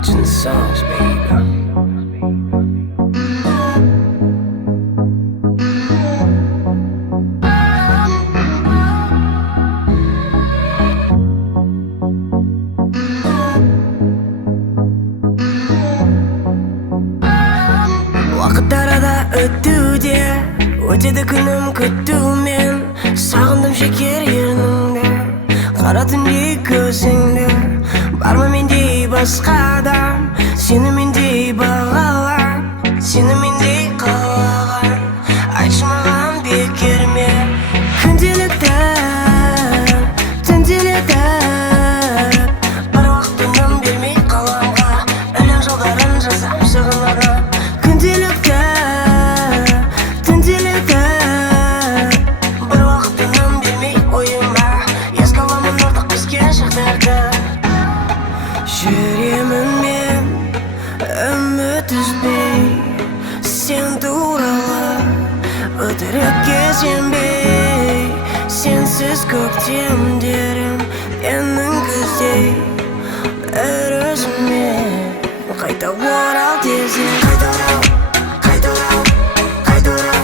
Kitchen songs, baby. Вақыт арада өтуде, өтеді күнім күтумен. Сағындым шекер ерніңді, қара түндей көзіңді. Бар ма мендей басқа адам, сені мендей бағалап, сені мендей қалаған. Айтшы маған бекер ме? Күнделікті, түнделетіп, бір уақыт үнім бермей қаламға. Өлең жолдарын жазам сағынарға. Күнделікті, түнделетіп, бір уақыт үнім бермей ойыма. Еске аламын ортақ бізге шақтарды. Жүремін мен үміт үзбей, сен туралы өтірікке сенбей. Сенсіз көктемдерім менің күздей. Бір өзіме қайта орал тезірек. Қайта орал, қайта орал, қайта орал,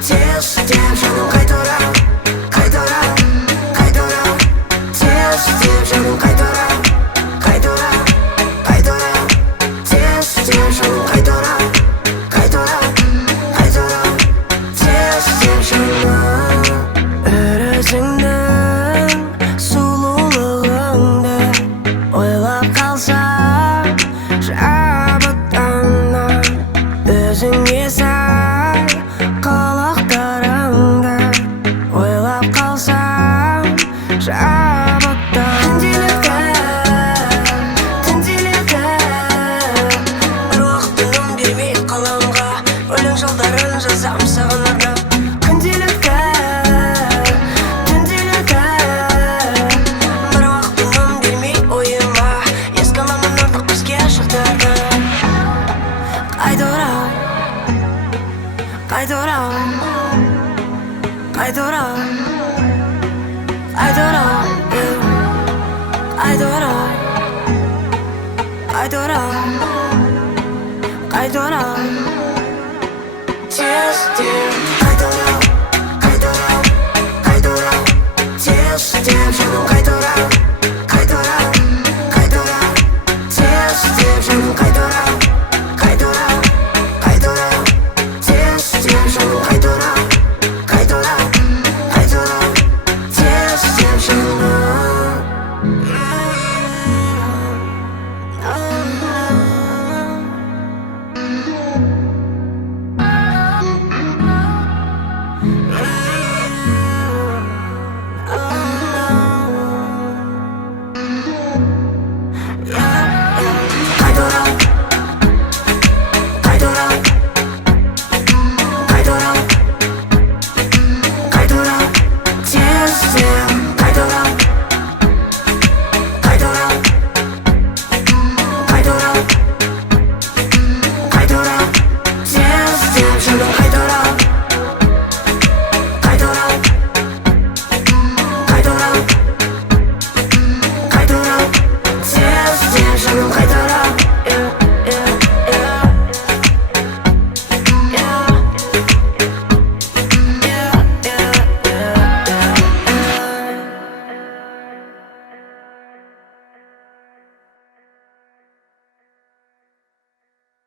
тез деп жаным. Қайта орал, қайта орал, қайта орал, тез деп жаным. Қайта орал, қайта орал, қайта орал, тез деп жаным. Қайта орал, қайта орал, қайта орал, тез деп жаным. Бір өзіңнің сұлулығыңды ойлап қалсам шабыттанам. Өзіңе сай қылықтарыңды ойлап қалсам шабыттанам. Түнделетіп, бір уақыт үнім бермей қаламға. Өлең жолдарын жазам саған арнап. Күнделікті, түнделетіп, бір уақыт үнім бермей ойыма. Еске аламын ортақ бізге шақтарды. Қайта орал, қайта орал, қайта орал, қайта орал, қайта орал, қайта орал, қайта орал, тез деп.